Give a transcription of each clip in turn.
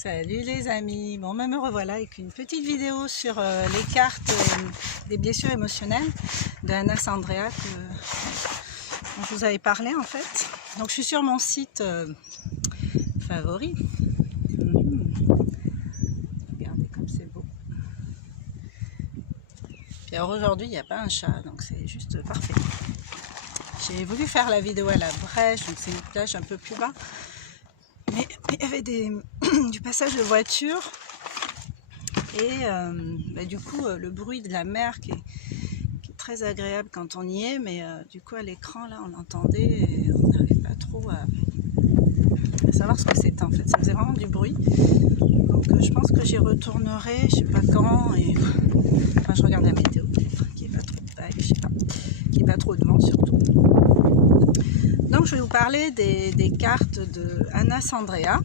Salut les amis, bon me revoilà avec une petite vidéo sur les cartes des blessures émotionnelles de Anas Andrea dont je vous avais parlé en fait. Donc je suis sur mon site favori. Regardez comme c'est beau. Puis alors aujourd'hui il n'y a pas un chat, donc c'est juste parfait. J'ai voulu faire la vidéo à la brèche, donc c'est une plage un peu plus bas. Mais il y avait du passage de voiture et du coup le bruit de la mer qui est très agréable quand on y est, mais du coup à l'écran là on l'entendait et on n'arrivait pas trop à savoir ce que c'était en fait. Ça faisait vraiment du bruit. Donc je pense que j'y retournerai, je sais pas quand, et enfin je regarde la météo peut-être, qu'il n'y ait pas trop de vagues, je sais pas, qu'il n'y ait pas trop de vent surtout. Donc je vais vous parler des cartes de Anas Andrea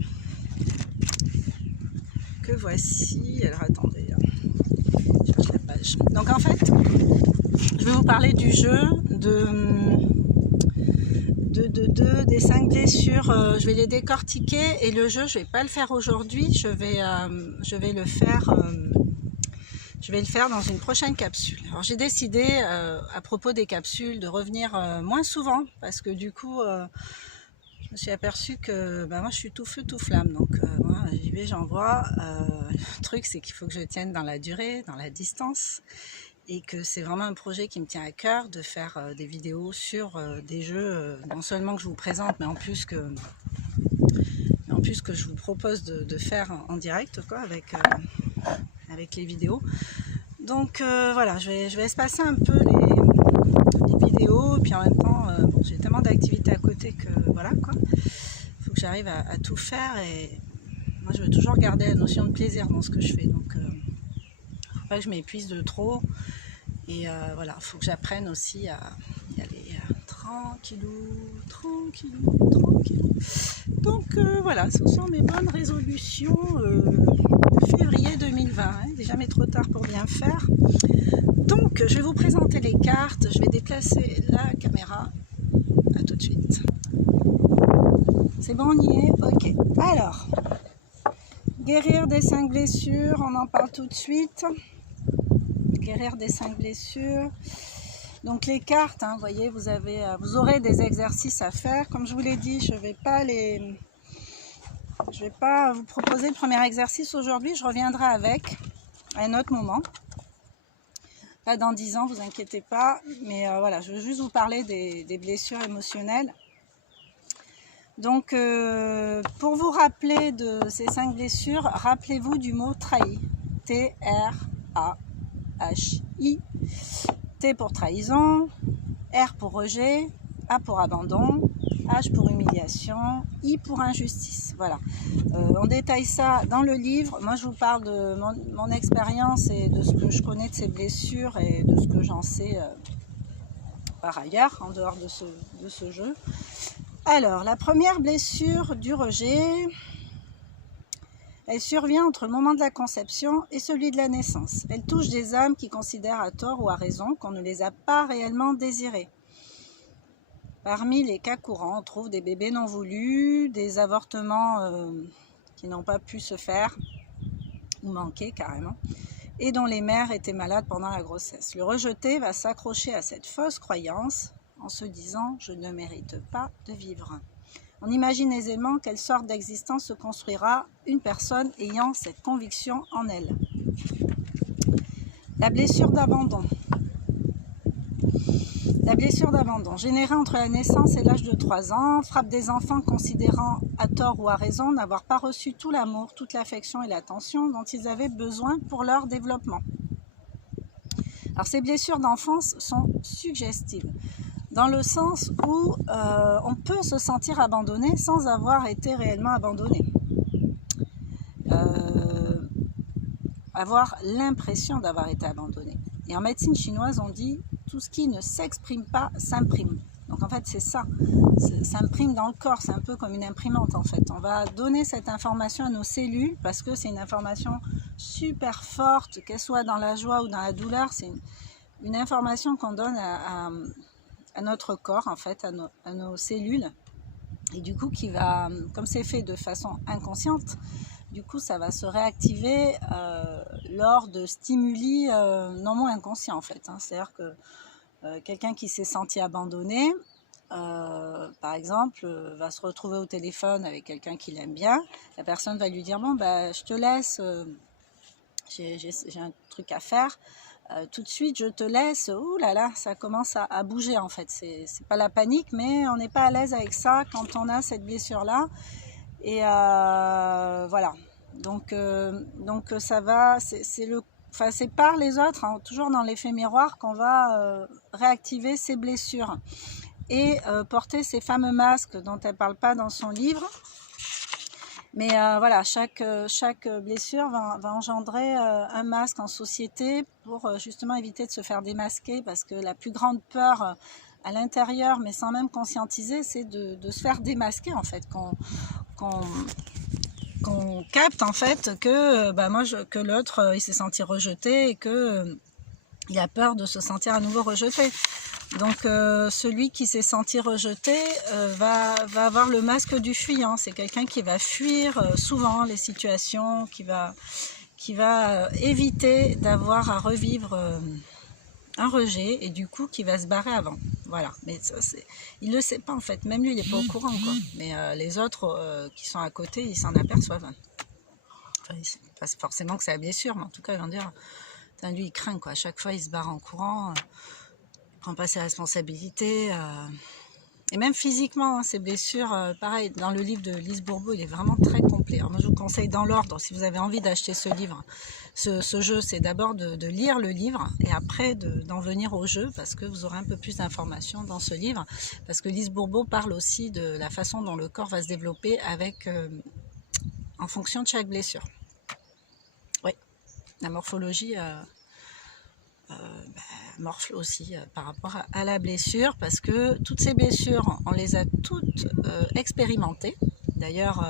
que voici. Alors attendez, je cherche la page. Donc en fait, je vais vous parler du jeu des 5 blessures. Je vais les décortiquer et le jeu je vais pas le faire aujourd'hui. Je vais le faire dans une prochaine capsule. Alors j'ai décidé à propos des capsules de revenir moins souvent parce que du coup je me suis aperçue que moi je suis tout feu tout flamme, donc voilà, j'y vais, j'envoie. Le truc c'est qu'il faut que je tienne dans la durée, dans la distance, et que c'est vraiment un projet qui me tient à cœur de faire des vidéos sur des jeux non seulement que je vous présente, mais en plus que je vous propose de faire en direct quoi, avec les vidéos. Donc voilà, je vais espacer un peu les vidéos, et puis en même temps bon, j'ai tellement d'activités à côté que voilà quoi, il faut que j'arrive à tout faire, et moi je veux toujours garder la notion de plaisir dans ce que je fais, donc faut pas que je m'épuise de trop, et voilà, il faut que j'apprenne aussi à y aller tranquillou. Donc voilà, ce sont mes bonnes résolutions février 2020, hein, il n'est jamais trop tard pour bien faire. Donc je vais vous présenter les cartes, je vais déplacer la caméra, à tout de suite. C'est bon, on y est? Ok, alors, guérir des 5 blessures, on en parle tout de suite. Guérir des 5 blessures. Donc les cartes, hein, vous voyez, vous aurez des exercices à faire. Comme je vous l'ai dit, je vais pas vous proposer le premier exercice aujourd'hui, je reviendrai avec à un autre moment. Pas dans 10 ans, vous inquiétez pas, mais voilà, je veux juste vous parler des blessures émotionnelles. Donc pour vous rappeler de ces 5 blessures, rappelez-vous du mot trahi. T-R-A-H-I. T pour trahison, R pour rejet, A pour abandon, H pour humiliation, I pour injustice. Voilà, on détaille ça dans le livre. Moi je vous parle de mon expérience et de ce que je connais de ces blessures et de ce que j'en sais par ailleurs, en dehors de ce jeu. Alors, la première blessure du rejet, elle survient entre le moment de la conception et celui de la naissance. Elle touche des âmes qui considèrent à tort ou à raison qu'on ne les a pas réellement désirées. Parmi les cas courants, on trouve des bébés non voulus, des avortements qui n'ont pas pu se faire, ou manquer carrément, et dont les mères étaient malades pendant la grossesse. Le rejeté va s'accrocher à cette fausse croyance en se disant « je ne mérite pas de vivre ». On imagine aisément quelle sorte d'existence se construira une personne ayant cette conviction en elle. La blessure d'abandon. La blessure d'abandon, générée entre la naissance et l'âge de 3 ans, frappe des enfants considérant à tort ou à raison n'avoir pas reçu tout l'amour, toute l'affection et l'attention dont ils avaient besoin pour leur développement. Alors ces blessures d'enfance sont suggestives, dans le sens où on peut se sentir abandonné sans avoir été réellement abandonné. Avoir l'impression d'avoir été abandonné. Et en médecine chinoise, on dit tout ce qui ne s'exprime pas s'imprime. Donc en fait, c'est ça. Ça imprime dans le corps, c'est un peu comme une imprimante en fait. On va donner cette information à nos cellules parce que c'est une information super forte, qu'elle soit dans la joie ou dans la douleur. C'est une information qu'on donne à notre corps, en fait, à nos cellules. Et du coup, qui va, comme c'est fait de façon inconsciente, du coup ça va se réactiver lors de stimuli non moins inconscients en fait. Hein. C'est-à-dire que quelqu'un qui s'est senti abandonné, par exemple, va se retrouver au téléphone avec quelqu'un qu'il aime bien. La personne va lui dire « Bon, bah, je te laisse, j'ai un truc à faire. Tout de suite, je te laisse. » Ouh là là, ça commence à bouger en fait. C'est pas la panique, mais on n'est pas à l'aise avec ça quand on a cette blessure-là. Et voilà. Donc ça va, c'est par les autres, hein, toujours dans l'effet miroir, qu'on va réactiver ces blessures et porter ces fameux masques dont elle ne parle pas dans son livre. Mais voilà, chaque blessure va engendrer un masque en société pour justement éviter de se faire démasquer, parce que la plus grande peur à l'intérieur, mais sans même conscientiser, c'est de se faire démasquer en fait, qu'on capte en fait que, que l'autre il s'est senti rejeté et que il a peur de se sentir à nouveau rejeté. Donc celui qui s'est senti rejeté va avoir le masque du fuyant. C'est quelqu'un qui va fuir souvent les situations, qui va éviter d'avoir à revivre un rejet, et du coup qui va se barrer avant. Voilà, mais ça, il ne le sait pas en fait, même lui il n'est pas au courant quoi. Mais les autres qui sont à côté, ils s'en aperçoivent. Enfin, pas forcément que c'est la blessure, mais en tout cas ils vont dire, lui il craint quoi, à chaque fois il se barre en courant, il prend pas ses responsabilités, et même physiquement, hein, ces blessures, pareil, dans le livre de Lise Bourbeau, il est vraiment très complet. Alors moi je vous conseille dans l'ordre, si vous avez envie d'acheter ce livre, ce jeu, c'est d'abord de lire le livre et après d'en venir au jeu, parce que vous aurez un peu plus d'informations dans ce livre, parce que Lise Bourbeau parle aussi de la façon dont le corps va se développer avec, en fonction de chaque blessure. Oui, la morphologie morfle aussi par rapport à la blessure, parce que toutes ces blessures, on les a toutes expérimentées. D'ailleurs,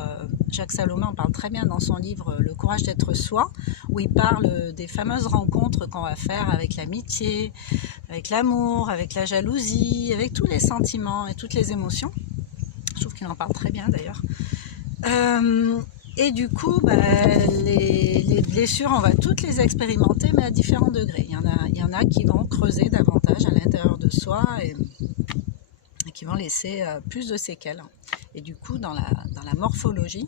Jacques Salomon en parle très bien dans son livre Le courage d'être soi, où il parle des fameuses rencontres qu'on va faire avec l'amitié, avec l'amour, avec la jalousie, avec tous les sentiments et toutes les émotions. Je trouve qu'il en parle très bien d'ailleurs. Et du coup, les blessures, on va toutes les expérimenter, mais à différents degrés. Il y en a qui vont creuser davantage à l'intérieur de soi et qui vont laisser plus de séquelles. Et du coup, dans la morphologie,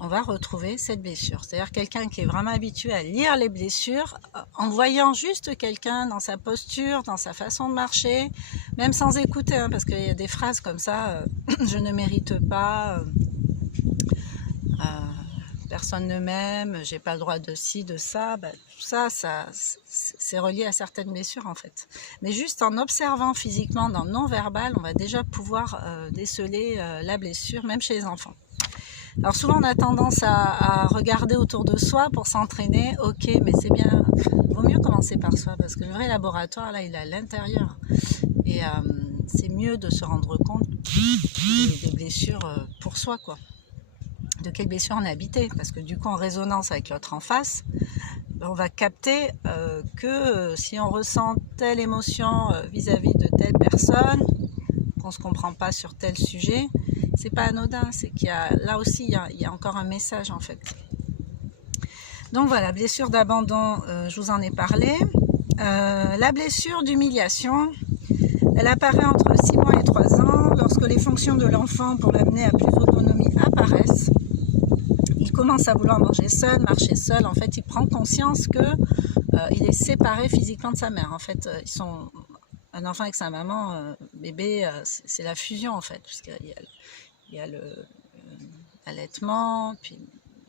on va retrouver cette blessure. C'est-à-dire quelqu'un qui est vraiment habitué à lire les blessures, en voyant juste quelqu'un dans sa posture, dans sa façon de marcher, même sans écouter, hein, parce qu'il y a des phrases comme ça, je ne mérite pas... personne ne m'aime, j'ai pas le droit de ci, de ça, tout ça c'est relié à certaines blessures en fait. Mais juste en observant physiquement dans le non-verbal, on va déjà pouvoir déceler la blessure, même chez les enfants. Alors souvent on a tendance à regarder autour de soi pour s'entraîner, ok, mais c'est bien, vaut mieux commencer par soi, parce que le vrai laboratoire là il est à l'intérieur. Et c'est mieux de se rendre compte des blessures pour soi quoi. De quelle blessure on est habité, parce que du coup en résonance avec l'autre en face, on va capter que si on ressent telle émotion vis-à-vis de telle personne, qu'on ne se comprend pas sur tel sujet, c'est pas anodin, c'est qu'il y a là aussi il y a encore un message en fait. Donc voilà, blessure d'abandon, je vous en ai parlé. La blessure d'humiliation, elle apparaît entre 6 mois et 3 ans, lorsque les fonctions de l'enfant pour l'amener à plus d'autonomie apparaissent. Il commence à vouloir manger seul, marcher seul. En fait, il prend conscience qu'il est séparé physiquement de sa mère. En fait, un enfant avec sa maman, bébé, c'est la fusion en fait, puisqu'il y a l'allaitement, puis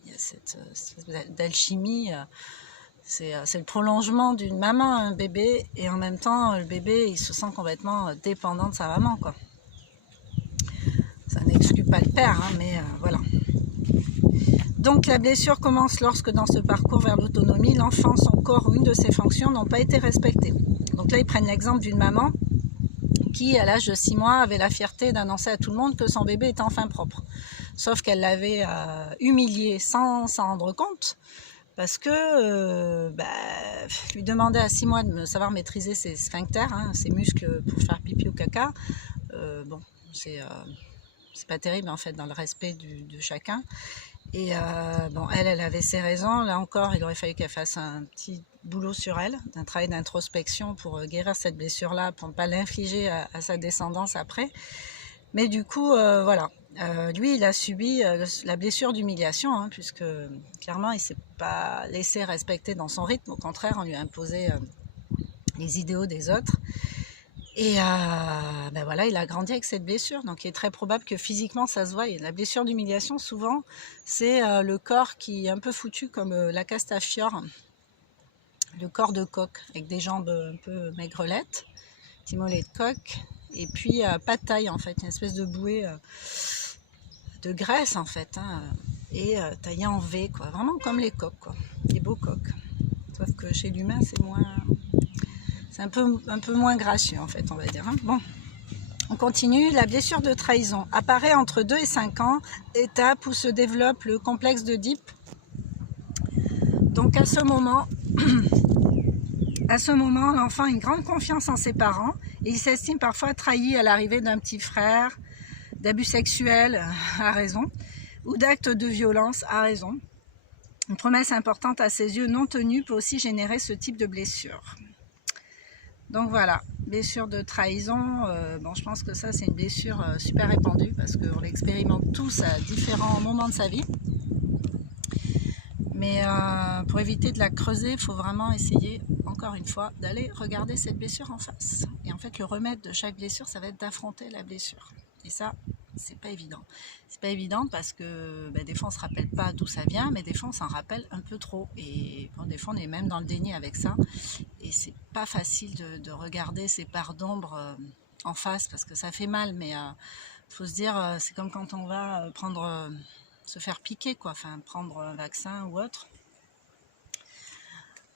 il y a cette d'alchimie. C'est le prolongement d'une maman, un bébé, et en même temps, le bébé, il se sent complètement dépendant de sa maman, quoi. Ça n'exclut pas le père, hein, mais voilà. Donc la blessure commence lorsque dans ce parcours vers l'autonomie, l'enfant, son corps ou une de ses fonctions n'ont pas été respectées. Donc là, ils prennent l'exemple d'une maman qui, à l'âge de 6 mois, avait la fierté d'annoncer à tout le monde que son bébé était enfin propre. Sauf qu'elle l'avait humilié sans s'en rendre compte, parce que lui demander à 6 mois de savoir maîtriser ses sphincters, hein, ses muscles pour faire pipi ou caca, bon, c'est pas terrible en fait dans le respect de chacun. Et bon, elle avait ses raisons. Là encore, il aurait fallu qu'elle fasse un petit boulot sur elle, un travail d'introspection pour guérir cette blessure-là, pour ne pas l'infliger à sa descendance après. Mais du coup, voilà. Lui, il a subi la blessure d'humiliation, hein, puisque clairement, il ne s'est pas laissé respecter dans son rythme. Au contraire, on lui a imposé les idéaux des autres. Et ben voilà, il a grandi avec cette blessure, donc il est très probable que physiquement ça se voie. Et la blessure d'humiliation, souvent, c'est le corps qui est un peu foutu comme la Castafiore, le corps de coq, avec des jambes un peu maigrelettes, petit mollet de coq, et puis pas de taille en fait, une espèce de bouée de graisse en fait, hein, et taillée en V, quoi, vraiment comme les coqs, quoi, les beaux coqs. Sauf que chez l'humain, c'est moins... C'est un peu moins gracieux en fait, on va dire. Hein. Bon, on continue. La blessure de trahison apparaît entre 2 et 5 ans, étape où se développe le complexe d'Oedipe. Donc à ce moment, l'enfant a une grande confiance en ses parents et il s'estime parfois trahi à l'arrivée d'un petit frère, d'abus sexuels à raison, ou d'actes de violence à raison. Une promesse importante à ses yeux non tenue peut aussi générer ce type de blessure. Donc voilà, blessure de trahison, bon, je pense que ça c'est une blessure super répandue parce qu'on l'expérimente tous à différents moments de sa vie. Mais pour éviter de la creuser, il faut vraiment essayer, encore une fois, d'aller regarder cette blessure en face. Et en fait, le remède de chaque blessure, ça va être d'affronter la blessure. Et ça, c'est pas évident. C'est pas évident parce que des fois on se rappelle pas d'où ça vient, mais des fois on s'en rappelle un peu trop. Et bon, des fois on est même dans le déni avec ça. Et c'est pas facile de regarder ces parts d'ombre en face parce que ça fait mal. Mais faut se dire, c'est comme quand on va se faire piquer, quoi, enfin prendre un vaccin ou autre.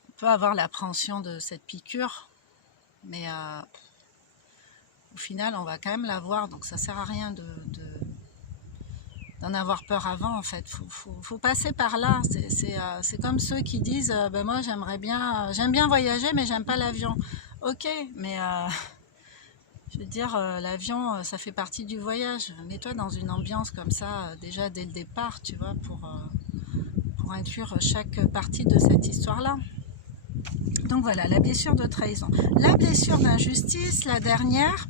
On peut avoir l'appréhension de cette piqûre, mais au final, on va quand même l'avoir, donc ça sert à rien d'en avoir peur avant, en fait. Faut passer par là. C'est comme ceux qui disent moi j'aime bien voyager, mais j'aime pas l'avion. Ok, mais je veux dire, l'avion, ça fait partie du voyage. Mets-toi dans une ambiance comme ça, déjà dès le départ, tu vois, pour inclure chaque partie de cette histoire-là. Donc voilà, la blessure de trahison. La blessure d'injustice, la dernière.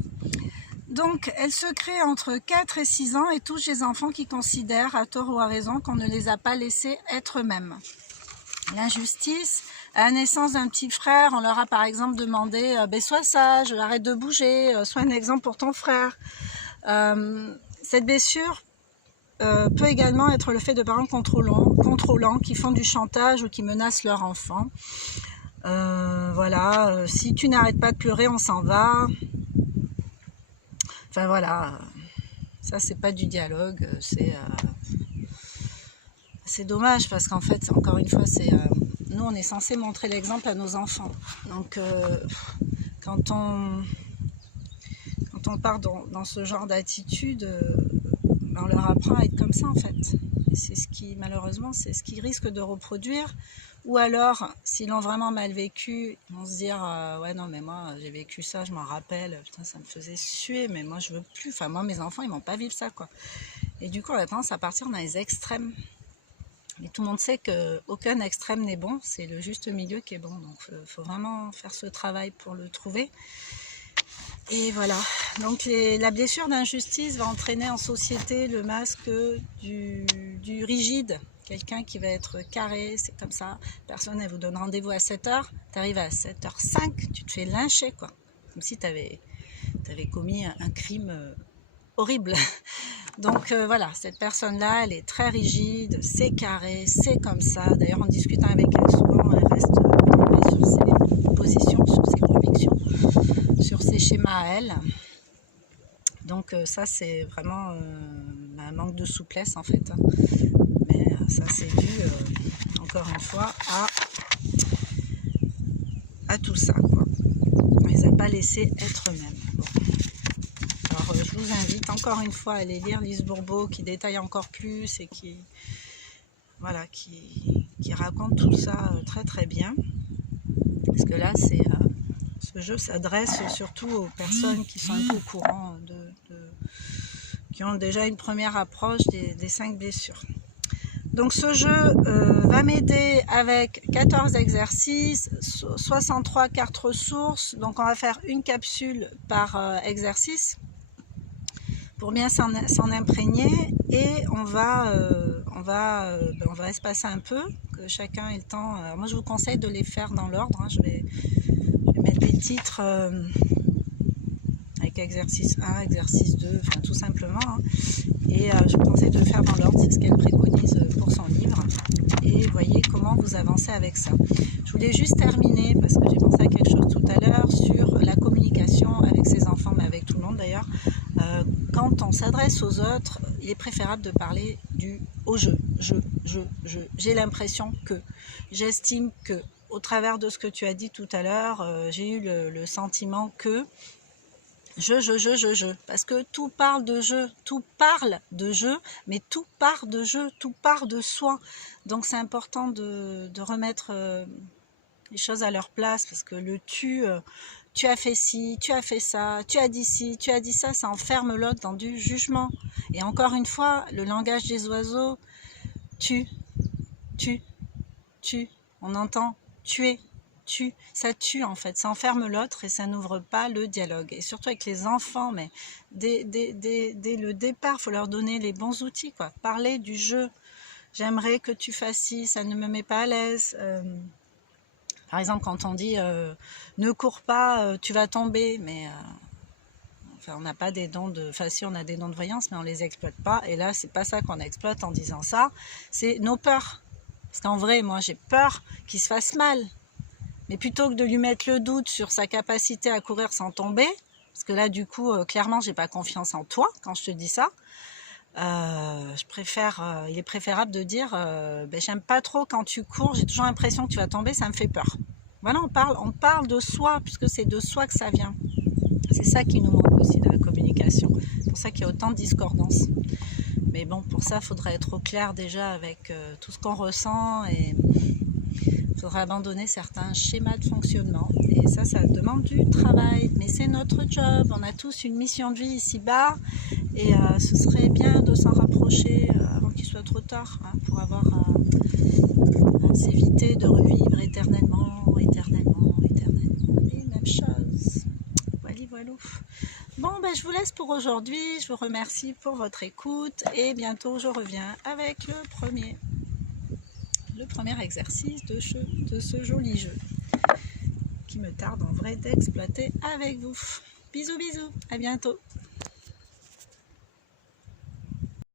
Donc, elle se crée entre 4 et 6 ans et touche les enfants qui considèrent, à tort ou à raison, qu'on ne les a pas laissés être eux-mêmes. L'injustice, à la naissance d'un petit frère, on leur a par exemple demandé sois sage, arrête de bouger, sois un exemple pour ton frère. Cette blessure peut également être le fait de parents contrôlants qui font du chantage ou qui menacent leur enfant. Voilà, si tu n'arrêtes pas de pleurer, on s'en va. Enfin voilà, ça c'est pas du dialogue, c'est dommage parce qu'en fait, encore une fois, nous on est censé montrer l'exemple à nos enfants. Donc quand on part dans ce genre d'attitude, on leur apprend à être comme ça en fait. Et c'est ce qui, malheureusement, c'est ce qu'ils risquent de reproduire. Ou alors, s'ils l'ont vraiment mal vécu, ils vont se dire ouais non mais moi j'ai vécu ça, je m'en rappelle, putain ça me faisait suer, mais moi je veux plus. Enfin moi mes enfants ils m'ont pas vivre ça quoi. Et du coup on a tendance à partir dans les extrêmes. Mais tout le monde sait qu'aucun extrême n'est bon, c'est le juste milieu qui est bon. Donc faut vraiment faire ce travail pour le trouver. Et voilà, donc la blessure d'injustice va entraîner en société le masque du rigide. Quelqu'un qui va être carré, c'est comme ça. Personne ne vous donne rendez-vous à 7h, tu arrives à 7h05, tu te fais lyncher, quoi. Comme si tu avais commis un crime horrible. Donc voilà, cette personne-là, elle est très rigide, c'est carré, c'est comme ça. D'ailleurs, en discutant avec elle, souvent, elle reste sur ses positions, sur ses convictions, sur ses schémas à elle. Donc ça, c'est vraiment un manque de souplesse, en fait. Mais ça, c'est dû, encore une fois, à tout ça, quoi. On ne les a pas laissés être eux-mêmes. Bon. Alors, je vous invite encore une fois à aller lire Lise Bourbeau, qui détaille encore plus et qui raconte tout ça très très bien. Parce que là, ce jeu s'adresse surtout aux personnes qui sont un peu au courant, qui ont déjà une première approche des 5 blessures. Donc ce jeu va m'aider avec 14 exercices, 63 cartes ressources. Donc on va faire une capsule par exercice pour bien s'en imprégner, et on va espacer un peu, que chacun ait le temps. Alors moi je vous conseille de les faire dans l'ordre, hein. Je vais mettre les titres avec exercice 1, exercice 2, enfin tout simplement, hein. Et je vous conseille de le faire dans l'ordre, c'est ce qu'elle préconise pour son livre, et voyez comment vous avancez avec ça. Je voulais juste terminer, parce que j'ai pensé à quelque chose tout à l'heure, sur la communication avec ses enfants, mais avec tout le monde d'ailleurs. Quand on s'adresse aux autres, il est préférable de parler au je. J'ai l'impression que, j'estime que, au travers de ce que tu as dit tout à l'heure, j'ai eu le sentiment que, parce que tout parle de jeu, mais tout part de jeu, tout part de soi. Donc c'est important de remettre les choses à leur place, parce que le tu as fait ci, tu as fait ça, tu as dit ci, tu as dit ça, ça enferme l'autre dans du jugement. Et encore une fois, le langage des oiseaux, on entend tuer, ça tue en fait, ça enferme l'autre et ça n'ouvre pas le dialogue. Et surtout avec les enfants, mais dès le départ, il faut leur donner les bons outils, quoi. Parler du jeu, j'aimerais que tu fasses ci, ça ne me met pas à l'aise. Par exemple, quand on dit ne cours pas, tu vas tomber, mais enfin, on n'a pas des dons de. Enfin, si, on a des dons de voyance, mais on les exploite pas. Et là, c'est pas ça qu'on exploite en disant ça, c'est nos peurs. Parce qu'en vrai, moi, j'ai peur qu'il se fasse mal. Mais plutôt que de lui mettre le doute sur sa capacité à courir sans tomber, parce que là, du coup, clairement, j'ai pas confiance en toi quand je te dis ça. Il est préférable de dire j'aime pas trop quand tu cours, j'ai toujours l'impression que tu vas tomber, ça me fait peur. Voilà, on parle de soi, puisque c'est de soi que ça vient. C'est ça qui nous manque aussi dans la communication. C'est pour ça qu'il y a autant de discordance. Mais bon, pour ça, il faudrait être au clair déjà avec tout ce qu'on ressent, et il faudrait abandonner certains schémas de fonctionnement. Et ça demande du travail. Mais c'est notre job. On a tous une mission de vie ici-bas. Et ce serait bien de s'en rapprocher avant qu'il soit trop tard, hein, pour avoir à s'éviter de revivre éternellement les mêmes choses. Voilà. Bon, je vous laisse pour aujourd'hui. Je vous remercie pour votre écoute. Et bientôt, je reviens avec le premier exercice de ce joli jeu qui me tarde en vrai d'exploiter avec vous. Bisous, à bientôt.